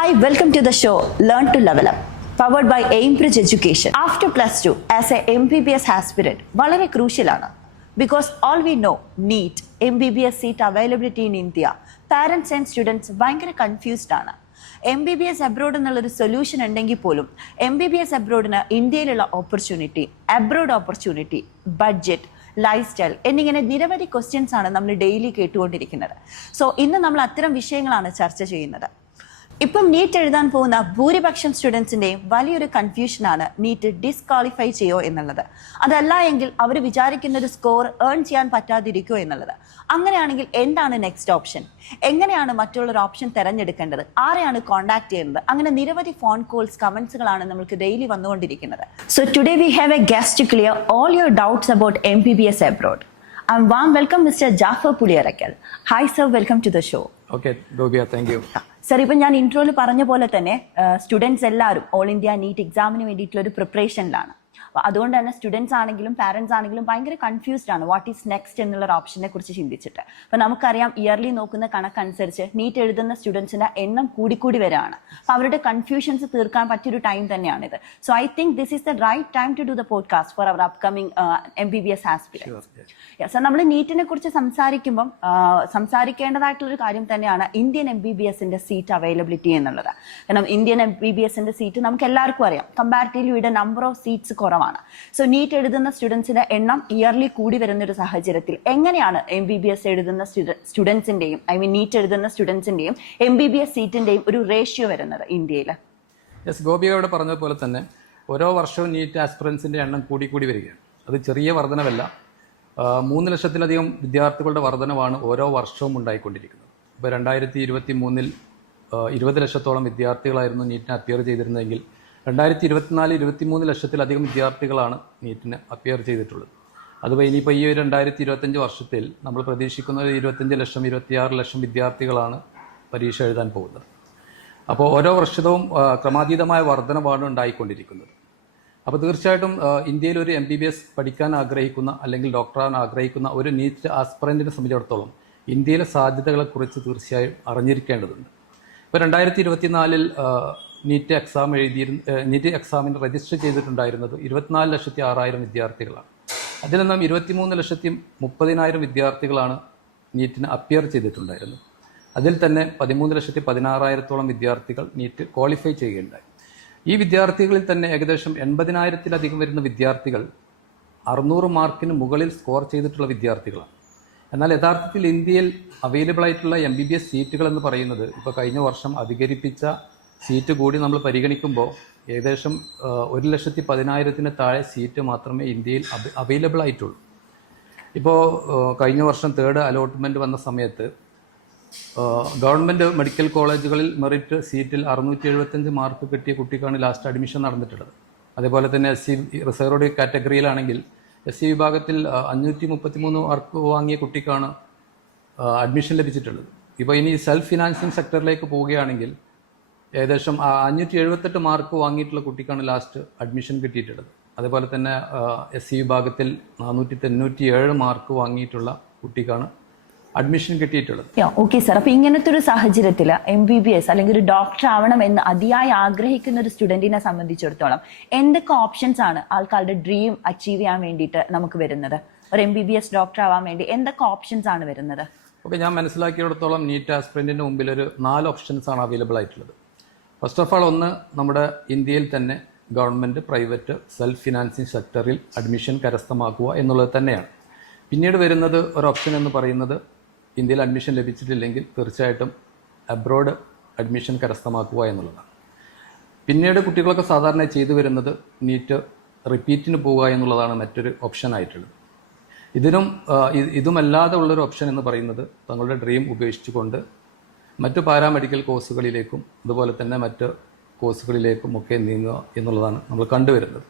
Hi, welcome to the show Learn to Level Up, powered by Aimbridge Education. After plus 2, as a MBBS aspirant, വളരെ ക്രൂഷ്യലാണ്. Because all we know, NEET, MBBS seat availability in India, parents and students ഭയങ്കര confused ആണ്. MBBS abroad എന്നുള്ളൊരു solution ഉണ്ടെങ്കിൽ പോലും MBBS അബ്രോഡിന് ഇന്ത്യയിലുള്ള opportunity, abroad opportunity, budget, life style എന്നിങ്ങനെ നിരവധി questions ആണ് നമ്മൾ ഡെയിലി കേട്ടുകൊണ്ടിരിക്കുന്നത്. സോ ഇന്ന് നമ്മൾ അത്തരം വിഷയങ്ങളാണ് ചർച്ച ചെയ്യുന്നത്. ഇപ്പം നീറ്റ് എഴുതാൻ പോകുന്ന ഭൂരിപക്ഷം സ്റ്റുഡൻസിൻ്റെയും വലിയൊരു കൺഫ്യൂഷനാണ് നീറ്റ് ഡിസ്ക്വാളിഫൈ ചെയ്യോ എന്നുള്ളത്. അതല്ല എങ്കിൽ അവർ വിചാരിക്കുന്ന ഒരു സ്കോർ ഏൺ ചെയ്യാൻ പറ്റാതിരിക്കുമോ എന്നുള്ളത്. അങ്ങനെയാണെങ്കിൽ എന്താണ് നെക്സ്റ്റ് ഓപ്ഷൻ, എങ്ങനെയാണ് മറ്റുള്ളൊരു ഓപ്ഷൻ തിരഞ്ഞെടുക്കേണ്ടത്, ആരെയാണ് കോൺടാക്ട് ചെയ്യുന്നത്, അങ്ങനെ നിരവധി ഫോൺ കോൾസ്, കമൻസുകളാണ് നമുക്ക് ഡെയിലി വന്നുകൊണ്ടിരിക്കുന്നത്. So today we have a guest to clear all your doubts about MBBS abroad. I'm warm welcome Mr. Jaffer Puliyarakkal. Hi sir, welcome to the show. Okay, Gobia, thank you. Sir, ഇപ്പം ഞാൻ ഇൻട്രോയിൽ പറഞ്ഞ പോലെ തന്നെ students എല്ലാവരും all India NEET എക്സാമിന് വേണ്ടിയിട്ടുള്ള ഒരു പ്രിപ്പറേഷനിലാണ്. അപ്പോൾ അതുകൊണ്ട് തന്നെ സ്റ്റുഡൻസ് ആണെങ്കിലും പാരൻസ് ആണെങ്കിലും ഭയങ്കര കൺഫ്യൂസ്ഡ് ആണ് വാട്ട് ഈസ് നെക്സ്റ്റ് എന്നുള്ളൊരു ഓപ്ഷനെ കുറിച്ച് ചിന്തിച്ചിട്ട്. അപ്പോൾ നമുക്കറിയാം ഇയർലി നോക്കുന്ന കണക്കനുസരിച്ച് നീറ്റ് എഴുതുന്ന സ്റ്റുഡൻസിൻ്റെ എണ്ണം കൂടിക്കൂടി വരികയാണ്. അപ്പോൾ അവരുടെ കൺഫ്യൂഷൻസ് തീർക്കാൻ പറ്റിയൊരു ടൈം തന്നെയാണിത്. So I think this is the right time to do the podcast for our upcoming MBBS aspirants. Sir, നമ്മൾ നീറ്റിനെ കുറിച്ച് സംസാരിക്കുമ്പം സംസാരിക്കേണ്ടതായിട്ടുള്ളൊരു കാര്യം തന്നെയാണ് ഇന്ത്യൻ MBBSന്റെ സീറ്റ് അവൈലബിലിറ്റി എന്നുള്ളത്. കാരണം ഇന്ത്യൻ MBBSന്റെ സീറ്റ് നമുക്ക് എല്ലാവർക്കും അറിയാം, കമ്പാരിറ്റീവ്ലി ഇവിടെ നമ്പർ ഓഫ് സീറ്റ്സ് കുറവാണ്. സോ നീറ്റ് എഴുതുന്ന സ്റ്റുഡൻസിന്റെ എണ്ണം ഇയർലി കൂടി വരുന്ന ഒരു സാഹചര്യത്തിൽ എങ്ങനെയാണ് MBBS എഴുതുന്ന സ്റ്റുഡൻസിന്റെയും നീറ്റ് എഴുതുന്ന സ്റ്റുഡൻസിന്റെയും MBBS സീറ്റിന്റെയും ഒരു റേഷ്യോ വരുന്നത് ഇന്ത്യയിൽ? യെസ്, ഗോപികയോട് പറഞ്ഞതുപോലെ തന്നെ ഓരോ വർഷവും നീറ്റ് ആസ്പിറൻസിന്റെ എണ്ണം കൂടി വരികയാണ്. അത് ചെറിയ വർധനവല്ല, 3 ലക്ഷത്തിലധികം വിദ്യാർത്ഥികളുടെ വർധനവാണ് ഓരോ വർഷവും ഉണ്ടായിക്കൊണ്ടിരിക്കുന്നത്. ഇപ്പോൾ 2023 20 ലക്ഷത്തോളം വിദ്യാർത്ഥികളായിരുന്നു നീറ്റിന് അപ്പിയർ ചെയ്തിരുന്നതെങ്കിൽ 2024-23 ലക്ഷത്തിലധികം വിദ്യാർത്ഥികളാണ് നീറ്റിന് അപ്പിയർ ചെയ്തിട്ടുള്ളത്. അതുപോലെ ഇനിയിപ്പോൾ ഈ ഒരു 2025 വർഷത്തിൽ നമ്മൾ പ്രതീക്ഷിക്കുന്ന 25 ലക്ഷം 26 ലക്ഷം വിദ്യാർത്ഥികളാണ് പരീക്ഷ എഴുതാൻ പോകുന്നത്. അപ്പോൾ ഓരോ വർഷവും ക്രമാതീതമായ വർധനവാണ് ഉണ്ടായിക്കൊണ്ടിരിക്കുന്നത്. അപ്പോൾ തീർച്ചയായിട്ടും ഇന്ത്യയിൽ ഒരു MBBS പഠിക്കാൻ ആഗ്രഹിക്കുന്ന അല്ലെങ്കിൽ ഡോക്ടറാകാൻ ആഗ്രഹിക്കുന്ന ഒരു നീറ്റ് ആസ്പിറൻറ്റിനെ സംബന്ധിച്ചിടത്തോളം ഇന്ത്യയിലെ സാധ്യതകളെക്കുറിച്ച് തീർച്ചയായും അറിഞ്ഞിരിക്കേണ്ടതുണ്ട്. ഇപ്പോൾ 2024 നീറ്റ് എക്സാമിന് രജിസ്റ്റർ ചെയ്തിട്ടുണ്ടായിരുന്നത് 24,06,000 വിദ്യാർത്ഥികളാണ്. അതിൽ നിന്നും 23,30,000 വിദ്യാർത്ഥികളാണ് നീറ്റിന് അപ്പിയർ ചെയ്തിട്ടുണ്ടായിരുന്നത്. അതിൽ തന്നെ 13,16,000 വിദ്യാർത്ഥികൾ നീറ്റ് ക്വാളിഫൈ ചെയ്യുകയുണ്ടായി. ഈ വിദ്യാർത്ഥികളിൽ തന്നെ ഏകദേശം 80,000-ലധികം വരുന്ന വിദ്യാർത്ഥികൾ 600 മാർക്കിന് മുകളിൽ സ്കോർ ചെയ്തിട്ടുള്ള വിദ്യാർത്ഥികളാണ്. എന്നാൽ യഥാർത്ഥത്തിൽ ഇന്ത്യയിൽ അവൈലബിൾ ആയിട്ടുള്ള MBBS സീറ്റുകൾ എന്ന് പറയുന്നത് ഇപ്പോൾ കഴിഞ്ഞ വർഷം അധികരിപ്പിച്ച സീറ്റ് കൂടി നമ്മൾ പരിഗണിക്കുമ്പോൾ ഏകദേശം 1,10,000-ന് താഴെ സീറ്റ് മാത്രമേ ഇന്ത്യയിൽ അവൈലബിൾ ആയിട്ടുള്ളൂ. ഇപ്പോൾ കഴിഞ്ഞ വർഷം 3rd അലോട്ട്മെൻറ്റ് വന്ന സമയത്ത് ഗവൺമെൻറ് മെഡിക്കൽ കോളേജുകളിൽ മെറിറ്റ് സീറ്റിൽ 675 മാർക്ക് കിട്ടിയ കുട്ടിക്കാണ് ലാസ്റ്റ് അഡ്മിഷൻ നടന്നിട്ടുള്ളത്. അതേപോലെ തന്നെ SC റിസർവ്ഡ് കാറ്റഗറിയിലാണെങ്കിൽ SC വിഭാഗത്തിൽ 533 മാർക്ക് വാങ്ങിയ കുട്ടിക്കാണ് അഡ്മിഷൻ ലഭിച്ചിട്ടുള്ളത്. ഇപ്പോൾ ഇനി സെൽഫ് ഫിനാൻസിങ് സെക്ടറിലേക്ക് പോവുകയാണെങ്കിൽ ഏകദേശം 578 മാർക്ക് വാങ്ങിയിട്ടുള്ള കുട്ടിക്കാണ് ലാസ്റ്റ് അഡ്മിഷൻ കിട്ടിയിട്ടുള്ളത്. അതേപോലെ തന്നെ SC വിഭാഗത്തിൽ 497 മാർക്ക് വാങ്ങിയിട്ടുള്ള കുട്ടിക്കാണ് അഡ്മിഷൻ കിട്ടിയിട്ടുള്ളത്. ഓക്കെ സർ, അപ്പൊ ഇങ്ങനത്തെ ഒരു സാഹചര്യത്തിൽ MBBS അല്ലെങ്കിൽ ഒരു ഡോക്ടർ ആവണം എന്ന് അതിയായി ആഗ്രഹിക്കുന്ന ഒരു സ്റ്റുഡന്റിനെ സംബന്ധിച്ചിടത്തോളം എന്തൊക്കെ ഓപ്ഷൻസ് ആണ് ആൾക്കാരുടെ ഡ്രീം അച്ചീവ് ചെയ്യാൻ വേണ്ടിയിട്ട് നമുക്ക് വരുന്നത്? ഒരു MBBS ഡോക്ടർ ആവാൻ വേണ്ടി എന്തൊക്കെ ഓപ്ഷൻസ് ആണ് വരുന്നത്? ഓക്കെ, ഞാൻ മനസ്സിലാക്കിയിടത്തോളം നീറ്റ് ആസ്പിറന്റിന്റെ മുമ്പിൽ ഒരു 4 ഓപ്ഷൻസ് ആണ് അവൈലബിൾ ആയിട്ടുള്ളത്. ഫസ്റ്റ് ഓഫ് ഓൾ, ഒന്ന് നമ്മുടെ ഇന്ത്യയിൽ തന്നെ ഗവൺമെന്റ്, പ്രൈവറ്റ്, സെൽഫ് ഫിനാൻസിങ് സെക്ടറിൽ അഡ്മിഷൻ കരസ്ഥമാക്കുക എന്നുള്ളത് തന്നെയാണ്. പിന്നീട് വരുന്നത് ഒരു ഓപ്ഷൻ എന്ന് പറയുന്നത് ഇന്ത്യയിൽ അഡ്മിഷൻ ലഭിച്ചിട്ടില്ലെങ്കിൽ തീർച്ചയായിട്ടും അബ്രോഡ് അഡ്മിഷൻ കരസ്ഥമാക്കുക എന്നുള്ളതാണ്. പിന്നീട് കുട്ടികളൊക്കെ സാധാരണ ചെയ്തു വരുന്നത് നീറ്റ് റിപ്പീറ്റിന് പോവുക എന്നുള്ളതാണ് മറ്റൊരു ഓപ്ഷൻ ആയിട്ടുള്ളത്. ഇതുമല്ലാതെ ഉള്ളൊരു ഓപ്ഷൻ എന്ന് പറയുന്നത് തങ്ങളുടെ ഡ്രീം ഉപേക്ഷിച്ചുകൊണ്ട് മറ്റു പാരാമെഡിക്കൽ കോഴ്സുകളിലേക്കും അതുപോലെ തന്നെ മറ്റ് കോഴ്സുകളിലേക്കും ഒക്കെ നീങ്ങുക എന്നുള്ളതാണ് നമ്മൾ കണ്ടുവരുന്നത്.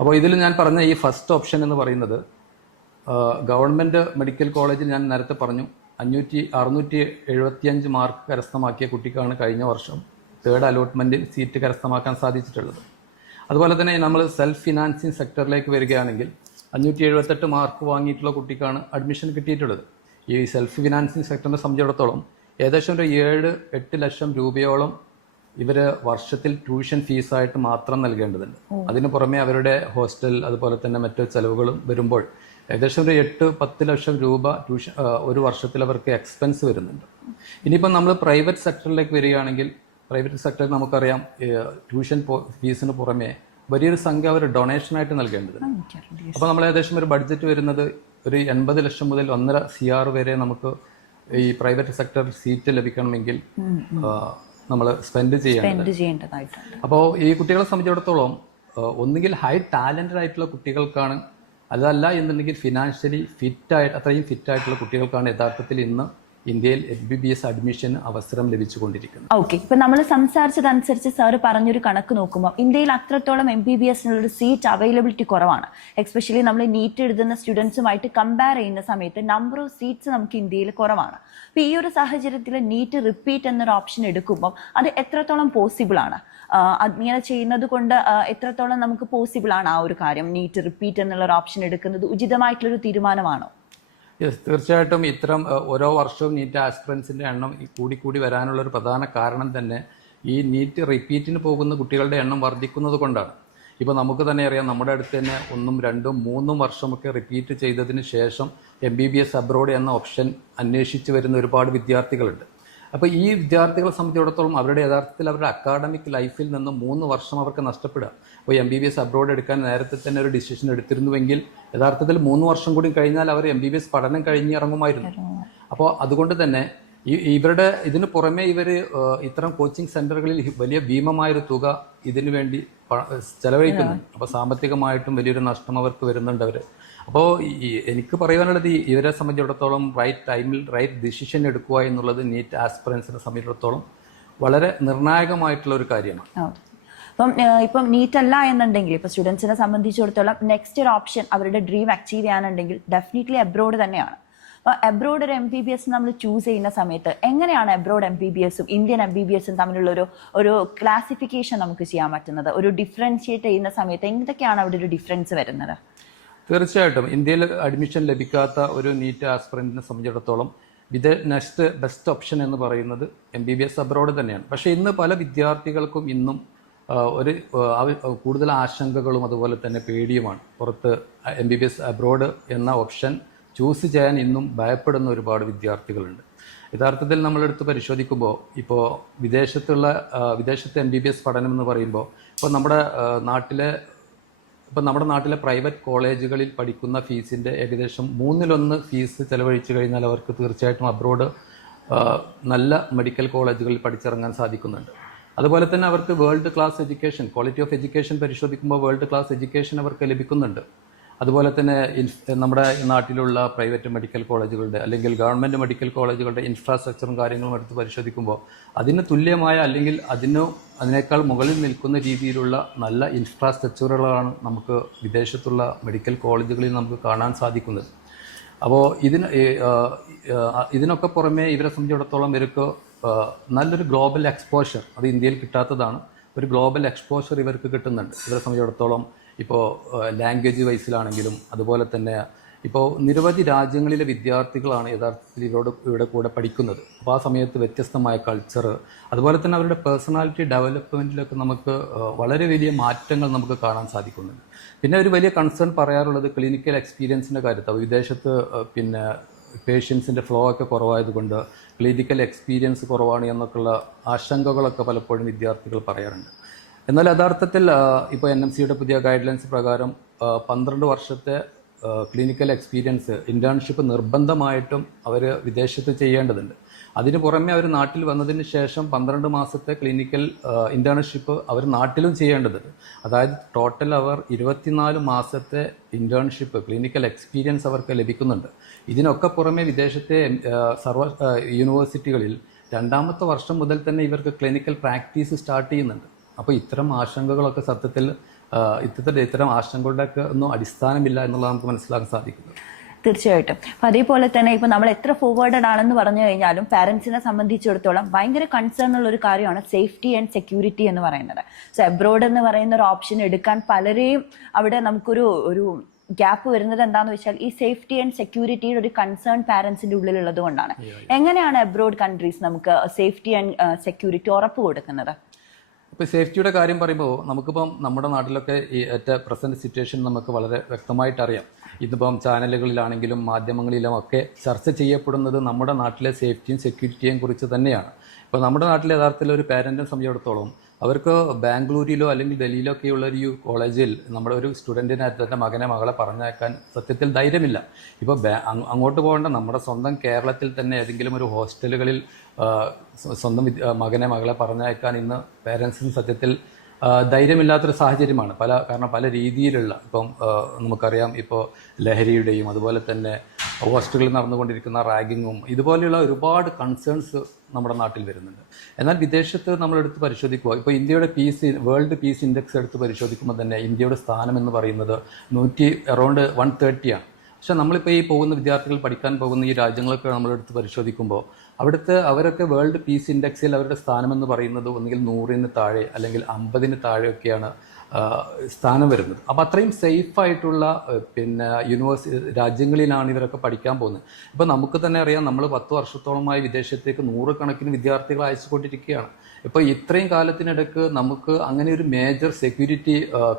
അപ്പോൾ ഇതിൽ ഞാൻ പറഞ്ഞ ഈ ഫസ്റ്റ് ഓപ്ഷൻ എന്ന് പറയുന്നത് ഗവൺമെൻറ് മെഡിക്കൽ കോളേജിൽ ഞാൻ നേരത്തെ പറഞ്ഞു 675 മാർക്ക് കരസ്ഥമാക്കിയ കുട്ടിക്കാണ് കഴിഞ്ഞ വർഷം 3rd അലോട്ട്മെൻറ്റിൽ സീറ്റ് കരസ്ഥമാക്കാൻ സാധിച്ചിട്ടുള്ളത്. അതുപോലെ തന്നെ നമ്മൾ സെൽഫ് ഫിനാൻസിങ് സെക്ടറിലേക്ക് വരികയാണെങ്കിൽ 578 മാർക്ക് വാങ്ങിയിട്ടുള്ള കുട്ടിക്കാണ് അഡ്മിഷൻ കിട്ടിയിട്ടുള്ളത്. ഈ സെൽഫ് ഫിനാൻസിങ് സെക്ടറിനെ സംബന്ധിച്ചിടത്തോളം ഏകദേശം ഒരു 7-8 ലക്ഷം രൂപയോളം ഇവർ വർഷത്തിൽ ട്യൂഷൻ ഫീസായിട്ട് മാത്രം നൽകേണ്ടതുണ്ട്. അതിന് പുറമെ അവരുടെ ഹോസ്റ്റൽ അതുപോലെ തന്നെ മറ്റു ചെലവുകളും വരുമ്പോൾ ഏകദേശം ഒരു 8-10 ലക്ഷം രൂപ ട്യൂഷൻ ഒരു വർഷത്തിൽ അവർക്ക് എക്സ്പെൻസ് വരുന്നുണ്ട്. ഇനിയിപ്പം നമ്മൾ പ്രൈവറ്റ് സെക്ടറിലേക്ക് വരികയാണെങ്കിൽ പ്രൈവറ്റ് സെക്ടറിൽ നമുക്കറിയാം ട്യൂഷൻ ഫീസിന് പുറമെ വലിയൊരു സംഖ്യ അവർ ഡൊണേഷനായിട്ട് നൽകേണ്ടതുണ്ട്. അപ്പോൾ നമ്മൾ ഏകദേശം ഒരു ബഡ്ജറ്റ് വരുന്നത് ഒരു 80 ലക്ഷം മുതൽ 1.5 CR വരെ നമുക്ക് ഈ പ്രൈവറ്റ് സെക്ടറിൽ സീറ്റ് ലഭിക്കണമെങ്കിൽ നമ്മൾ സ്പെൻഡ് ചെയ്യേണ്ടതായിട്ടുണ്ട്. അപ്പോൾ ഈ കുട്ടികളെ സംബന്ധിച്ചിടത്തോളം ഒന്നുകിൽ ഹൈ ടാലന്റഡ് ആയിട്ടുള്ള കുട്ടികൾക്കാണ്, അതല്ല എന്നുണ്ടെങ്കിൽ ഫിനാൻഷ്യലി അത്രയും ഫിറ്റായിട്ടുള്ള കുട്ടികൾക്കാണ് യഥാർത്ഥത്തിൽ ഇന്ന് ഇന്ത്യയിൽ MBBS അഡ്മിഷൻ അവസരം ലഭിച്ചുകൊണ്ടിരിക്കുന്നത്. ഓക്കെ, ഇപ്പൊ നമ്മൾ സംസാരിച്ചതനുസരിച്ച് സാറ് പറഞ്ഞൊരു കണക്ക് നോക്കുമ്പോൾ ഇന്ത്യയിൽ അത്രത്തോളം MBBSനുള്ള സീറ്റ് അവൈലബിലിറ്റി കുറവാണ്. എക്സ്പെഷ്യലി നമ്മൾ നീറ്റ് എഴുതുന്ന സ്റ്റുഡൻസുമായിട്ട് കമ്പയർ ചെയ്യുന്ന സമയത്ത് നമ്പർ ഓഫ് സീറ്റ്സ് നമുക്ക് ഇന്ത്യയിൽ കുറവാണ്. അപ്പൊ ഈ ഒരു സാഹചര്യത്തിൽ നീറ്റ് റിപ്പീറ്റ് എന്നൊരു ഓപ്ഷൻ എടുക്കുമ്പോൾ അത് എത്രത്തോളം പോസിബിൾ ആണ്? ഇങ്ങനെ ചെയ്യുന്നത് കൊണ്ട് എത്രത്തോളം നമുക്ക് പോസിബിൾ ആണ് ആ ഒരു കാര്യം? നീറ്റ് റിപ്പീറ്റ് എന്നുള്ള ഒരു ഓപ്ഷൻ എടുക്കുന്നത് ഉചിതമായിട്ടുള്ളൊരു തീരുമാനമാണോ? യെസ്, തീർച്ചയായിട്ടും ഇത്തരം ഓരോ വർഷവും നീറ്റ് ആസ്പിറൻസിൻ്റെ എണ്ണം കൂടി വരാനുള്ള ഒരു പ്രധാന കാരണം തന്നെ ഈ നീറ്റ് റിപ്പീറ്റിന് പോകുന്ന കുട്ടികളുടെ എണ്ണം വർദ്ധിക്കുന്നത് കൊണ്ടാണ്. ഇപ്പോൾ നമുക്ക് തന്നെ അറിയാം, നമ്മുടെ അടുത്ത് തന്നെ 1, 2, 3 വർഷമൊക്കെ റിപ്പീറ്റ് ചെയ്തതിന് ശേഷം MBBS അബ്രോഡ് എന്ന ഓപ്ഷൻ അന്വേഷിച്ച് വരുന്ന ഒരുപാട് വിദ്യാർത്ഥികളുണ്ട്. അപ്പോൾ ഈ വിദ്യാർത്ഥികളെ സംബന്ധിച്ചിടത്തോളം അവരുടെ യഥാർത്ഥത്തിൽ അവരുടെ അക്കാഡമിക് ലൈഫിൽ നിന്ന് 3 വർഷം അവർക്ക് നഷ്ടപ്പെടുക. അപ്പോൾ MBBS അബ്രോഡ് എടുക്കാൻ നേരത്തെ തന്നെ ഒരു ഡിസിഷൻ എടുത്തിരുന്നുവെങ്കിൽ യഥാർത്ഥത്തിൽ 3 വർഷം കൂടി കഴിഞ്ഞാൽ അവർ MBBS പഠനം കഴിഞ്ഞ് ഇറങ്ങുമായിരുന്നു. അപ്പോൾ അതുകൊണ്ട് തന്നെ ഇവരുടെ ഇതിന് പുറമെ ഇവർ ഇത്തരം കോച്ചിങ് സെന്ററുകളിൽ വലിയ ഭീമമായൊരു തുക ഇതിനു വേണ്ടി ചെലവഴിക്കുന്നുണ്ട്. അപ്പോൾ സാമ്പത്തികമായിട്ടും വലിയൊരു നഷ്ടം അവർക്ക് വരുന്നുണ്ട്. അപ്പോൾ എനിക്ക് പറയാനുള്ളത് ഇവരെ സംബന്ധിച്ചിടത്തോളം റൈറ്റ് ടൈമിൽ റൈറ്റ് ഡിസിഷൻ എടുക്കുക എന്നുള്ളത് നീറ്റ് ആസ്പിറൻസിനെ സംബന്ധിച്ചിടത്തോളം വളരെ നിർണായകമായിട്ടുള്ള ഒരു കാര്യമാണ്. ഇപ്പം നീറ്റ് അല്ല എന്നുണ്ടെങ്കിൽ ഇപ്പൊ സ്റ്റുഡൻസിനെ സംബന്ധിച്ചിടത്തോളം നെക്സ്റ്റ് ഒരു ഓപ്ഷൻ അവരുടെ ഡ്രീം അച്ചീവ് ചെയ്യാനുണ്ടെങ്കിൽ ഡെഫിനറ്റ്ലി അബ്രോഡ് തന്നെയാണ്. അപ്പോൾ അബ്രോഡ് ഒരു MBBS നമ്മൾ ചൂസ് ചെയ്യുന്ന സമയത്ത് എങ്ങനെയാണ് അബ്രോഡ് MBBSും ഇന്ത്യൻ MBBSും തമ്മിലുള്ള ഒരു ക്ലാസിഫിക്കേഷൻ നമുക്ക് ചെയ്യാൻ പറ്റുന്നത്? ഒരു ഡിഫറൻഷിയേറ്റ് ചെയ്യുന്ന സമയത്ത് എന്തൊക്കെയാണ് അവിടെ ഒരു ഡിഫറൻസ് വരുന്നത്? തീർച്ചയായിട്ടും ഇന്ത്യയിൽ അഡ്മിഷൻ ലഭിക്കാത്ത ഒരു നീറ്റ് ആസ്പിറന്റിനെ സംബന്ധിച്ചിടത്തോളം നെക്സ്റ്റ് ബെസ്റ്റ് ഓപ്ഷൻ എന്ന് പറയുന്നത് MBBS അബ്രോഡ് തന്നെയാണ്. പക്ഷേ ഇന്ന് പല വിദ്യാർത്ഥികൾക്കും ഇന്നും കൂടുതൽ ആശങ്കകളും അതുപോലെ തന്നെ പേടിയുമാണ്. പുറത്ത് MBBS അബ്രോഡ് എന്ന ഓപ്ഷൻ ചൂസ് ചെയ്യാൻ ഇന്നും ഭയപ്പെടുന്ന ഒരുപാട് വിദ്യാർത്ഥികളുണ്ട്. യഥാർത്ഥത്തിൽ നമ്മളെടുത്ത് പരിശോധിക്കുമ്പോൾ ഇപ്പോൾ വിദേശത്തെ MBBS പഠനം എന്ന് പറയുമ്പോൾ ഇപ്പോൾ നമ്മുടെ നാട്ടിലെ പ്രൈവറ്റ് കോളേജുകളിൽ പഠിക്കുന്ന ഫീസിൻ്റെ ഏകദേശം 1/3 ഫീസ് ചെലവഴിച്ചു കഴിഞ്ഞാൽ അവർക്ക് തീർച്ചയായിട്ടും അബ്രോഡ് നല്ല മെഡിക്കൽ കോളേജുകളിൽ പഠിച്ചിറങ്ങാൻ സാധിക്കുന്നുണ്ട്. അതുപോലെ തന്നെ അവർക്ക് world class education, quality of education പരിശോധിക്കുമ്പോൾ വേൾഡ് ക്ലാസ് എഡ്യൂക്കേഷൻ അവർക്ക് ലഭിക്കുന്നുണ്ട്. അതുപോലെ തന്നെ നമ്മുടെ നാട്ടിലുള്ള പ്രൈവറ്റ് മെഡിക്കൽ കോളേജുകളുടെ അല്ലെങ്കിൽ ഗവൺമെൻറ് മെഡിക്കൽ കോളേജുകളുടെ ഇൻഫ്രാസ്ട്രക്ചറും കാര്യങ്ങളും എടുത്ത് പരിശോധിക്കുമ്പോൾ അതിന് തുല്യമായ അല്ലെങ്കിൽ അതിനേക്കാൾ മുകളിൽ നിൽക്കുന്ന രീതിയിലുള്ള നല്ല ഇൻഫ്രാസ്ട്രക്ചറുകളാണ് നമുക്ക് വിദേശത്തുള്ള മെഡിക്കൽ കോളേജുകളിൽ നമുക്ക് കാണാൻ സാധിക്കുന്നത്. അപ്പോൾ ഇതിനൊക്കെ പുറമെ ഇവരെ സംബന്ധിച്ചിടത്തോളം ഇവർക്ക് നല്ലൊരു ഗ്ലോബൽ എക്സ്പോഷർ, അത് ഇന്ത്യയിൽ കിട്ടാത്തതാണ്. ഒരു ഗ്ലോബൽ എക്സ്പോഷർ ഇവർക്ക് കിട്ടുന്നുണ്ട്. ഇവരെ സംബന്ധിച്ചിടത്തോളം ഇപ്പോൾ ലാംഗ്വേജ് വൈസിലാണെങ്കിലും അതുപോലെ തന്നെ ഇപ്പോൾ നിരവധി രാജ്യങ്ങളിലെ വിദ്യാർത്ഥികളാണ് യഥാർത്ഥത്തിൽ ഇവിടെ കൂടെ പഠിക്കുന്നത്. അപ്പോൾ ആ സമയത്ത് വ്യത്യസ്തമായ കൾച്ചർ, അതുപോലെ തന്നെ അവരുടെ പേഴ്സണാലിറ്റി ഡെവലപ്മെൻറ്റിലൊക്കെ നമുക്ക് വളരെ വലിയ മാറ്റങ്ങൾ നമുക്ക് കാണാൻ സാധിക്കുന്നുണ്ട്. പിന്നെ ഒരു വലിയ കൺസേൺ പറയാറുള്ളത് ക്ലിനിക്കൽ എക്സ്പീരിയൻസിൻ്റെ കാര്യത്തിൽ. വിദേശത്ത് പിന്നെ പേഷ്യൻസിൻ്റെ ഫ്ലോ ഒക്കെ കുറവായതുകൊണ്ട് ക്ലിനിക്കൽ എക്സ്പീരിയൻസ് കുറവാണ് എന്നൊക്കെയുള്ള ആശങ്കകളൊക്കെ പലപ്പോഴും വിദ്യാർത്ഥികൾ പറയാറുണ്ട്. എന്നാൽ യഥാർത്ഥത്തിൽ ഇപ്പോൾ NMCയുടെ പുതിയ ഗൈഡ് ലൈൻസ് പ്രകാരം 12 വർഷത്തെ ക്ലിനിക്കൽ എക്സ്പീരിയൻസ് ഇൻറ്റേൺഷിപ്പ് നിർബന്ധമായിട്ടും അവർ വിദേശത്ത് ചെയ്യേണ്ടതുണ്ട്. അതിന് പുറമെ അവർ നാട്ടിൽ വന്നതിന് ശേഷം 12 മാസത്തെ ക്ലിനിക്കൽ ഇൻറ്റേൺഷിപ്പ് അവർ നാട്ടിലും ചെയ്യേണ്ടതുണ്ട്. അതായത് ടോട്ടൽ അവർ 24 മാസത്തെ ഇൻറ്റേൺഷിപ്പ് ക്ലിനിക്കൽ എക്സ്പീരിയൻസ് അവർക്ക് ലഭിക്കുന്നുണ്ട്. ഇതിനൊക്കെ പുറമെ വിദേശത്തെ യൂണിവേഴ്സിറ്റികളിൽ 2ാമത്തെ വർഷം മുതൽ തന്നെ ഇവർക്ക് ക്ലിനിക്കൽ പ്രാക്ടീസ് സ്റ്റാർട്ട് ചെയ്യുന്നുണ്ട്. അപ്പോൾ ഇത്തരം ആശങ്കകളൊക്കെ സത്യത്തിൽ ഇത്തരം ആശങ്കകളുടെയൊക്കെ ഒന്നും അടിസ്ഥാനമില്ല എന്നുള്ളത് നമുക്ക് മനസ്സിലാക്കാൻ സാധിക്കുന്നു. തീർച്ചയായിട്ടും. അപ്പം അതേപോലെ തന്നെ ഇപ്പം നമ്മൾ എത്ര ഫോർവേഡഡ് ആണെന്ന് പറഞ്ഞു കഴിഞ്ഞാലും പാരൻസിനെ സംബന്ധിച്ചിടത്തോളം ഭയങ്കര കൺസേൺ ഉള്ള ഒരു കാര്യമാണ് സേഫ്റ്റി ആൻഡ് സെക്യൂരിറ്റി എന്ന് പറയുന്നത്. സോ അബ്രോഡ് എന്ന് പറയുന്ന ഒരു ഓപ്ഷൻ എടുക്കാൻ പലരെയും അവിടെ നമുക്കൊരു ഗ്യാപ്പ് വരുന്നത് എന്താണെന്ന് വെച്ചാൽ ഈ സേഫ്റ്റി ആൻഡ് സെക്യൂരിറ്റിയുടെ ഒരു കൺസേൺ പാരൻസിന്റെ ഉള്ളിലുള്ളത് കൊണ്ടാണ്. എങ്ങനെയാണ് അബ്രോഡ് കൺട്രീസ് നമുക്ക് സേഫ്റ്റി ആൻഡ് സെക്യൂരിറ്റി ഉറപ്പ് കൊടുക്കുന്നത്? ഇപ്പോൾ സേഫ്റ്റിയുടെ കാര്യം പറയുമ്പോൾ നമുക്കിപ്പം നമ്മുടെ നാട്ടിലൊക്കെ ഈ പ്രസൻറ്റ് സിറ്റുവേഷൻ നമുക്ക് വളരെ വ്യക്തമായിട്ട് അറിയാം. ഇന്നിപ്പം ചാനലുകളിലാണെങ്കിലും മാധ്യമങ്ങളിലും ഒക്കെ ചർച്ച ചെയ്യപ്പെടുന്നത് നമ്മുടെ നാട്ടിലെ സേഫ്റ്റിയും സെക്യൂരിറ്റിയെയും കുറിച്ച് തന്നെയാണ്. ഇപ്പോൾ നമ്മുടെ നാട്ടിലെ യഥാർത്ഥത്തിൽ ഒരു പാരൻറ്റിനെ സംബന്ധിച്ചിടത്തോളം അവർക്ക് ബാംഗ്ലൂരിലോ അല്ലെങ്കിൽ ഡൽഹിയിലോ ഒക്കെയുള്ള ഒരു കോളേജിൽ നമ്മുടെ ഒരു സ്റ്റുഡൻറ്റിനെ തൻ്റെ മകളെ പറഞ്ഞയക്കാൻ സത്യത്തിൽ ധൈര്യമില്ല. ഇപ്പോൾ അങ്ങോട്ട് പോകേണ്ട നമ്മുടെ സ്വന്തം കേരളത്തിൽ തന്നെ ഏതെങ്കിലും ഒരു ഹോസ്റ്റലുകളിൽ സ്വന്തം മകളെ പറഞ്ഞയക്കാൻ ഇന്ന് പേരൻസിന് സത്യത്തിൽ ധൈര്യമില്ലാത്തൊരു സാഹചര്യമാണ്. കാരണം പല രീതിയിലുള്ള ഇപ്പം നമുക്കറിയാം, ഇപ്പോൾ ലഹരിയുടെയും അതുപോലെ തന്നെ ഹോസ്റ്റലുകളിൽ നടന്നുകൊണ്ടിരിക്കുന്ന റാഗിങ്ങും ഇതുപോലെയുള്ള ഒരുപാട് കൺസേൺസ് നമ്മുടെ നാട്ടിൽ വരുന്നുണ്ട്. എന്നാൽ വിദേശത്ത് നമ്മളെടുത്ത് പരിശോധിക്കുക, ഇപ്പോൾ ഇന്ത്യയുടെ വേൾഡ് പീസ് ഇൻഡെക്സ് എടുത്ത് പരിശോധിക്കുമ്പോൾ തന്നെ ഇന്ത്യയുടെ സ്ഥാനം എന്ന് പറയുന്നത് അറൗണ്ട് 130 ആണ്. പക്ഷേ നമ്മളിപ്പോൾ ഈ പോകുന്ന വിദ്യാർത്ഥികൾ പഠിക്കാൻ പോകുന്ന ഈ രാജ്യങ്ങളൊക്കെ നമ്മളെടുത്ത് പരിശോധിക്കുമ്പോൾ അവരൊക്കെ വേൾഡ് പീസ് ഇൻഡെക്സിൽ അവരുടെ സ്ഥാനമെന്ന് പറയുന്നത് ഒന്നുകിൽ 100-ന് താഴെ അല്ലെങ്കിൽ 50-ന് താഴെയൊക്കെയാണ് സ്ഥാനം വരുന്നത്. അപ്പോൾ അത്രയും സേഫായിട്ടുള്ള രാജ്യങ്ങളിലാണ് ഇവരൊക്കെ പഠിക്കാൻ പോകുന്നത്. ഇപ്പോൾ നമുക്ക് തന്നെ അറിയാം, നമ്മൾ 10 വർഷത്തോളമായി വിദേശത്തേക്ക് 100 കണക്കിന് വിദ്യാർത്ഥികളെ അയച്ചുകൊണ്ടിരിക്കുകയാണ്. ഇപ്പോൾ ഇത്രയും കാലത്തിനിടയ്ക്ക് നമുക്ക് അങ്ങനെ ഒരു മേജർ സെക്യൂരിറ്റി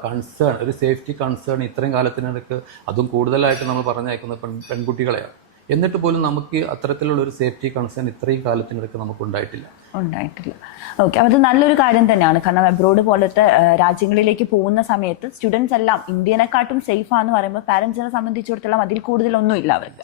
കൺസേൺ, ഒരു സേഫ്റ്റി കൺസേൺ ഇത്രയും കാലത്തിനിടയ്ക്ക് അതും കൂടുതലായിട്ട് നമ്മൾ പറഞ്ഞയക്കുന്നത് പെൺകുട്ടികളെയാണ്. എന്നിട്ട് പോലും നമുക്ക് അത്തരത്തിലുള്ള ഒരു സേഫ്റ്റി കൺസേൺ ഇത്രയും കാലത്തിനിടയ്ക്ക് നമുക്ക് ഉണ്ടായിട്ടില്ല. ഓക്കെ, അത് നല്ലൊരു കാര്യം തന്നെയാണ്. കാരണം അബ്രോഡ് പോലത്തെ രാജ്യങ്ങളിലേക്ക് പോകുന്ന സമയത്ത് സ്റ്റുഡൻസ് എല്ലാം ഇന്ത്യനെക്കാട്ടും സേഫ് ആണെന്ന് പറയുമ്പോൾ പാരന്റ്സിനെ സംബന്ധിച്ചിടത്തോളം അതിൽ കൂടുതലൊന്നും ഇല്ല അവർക്ക്.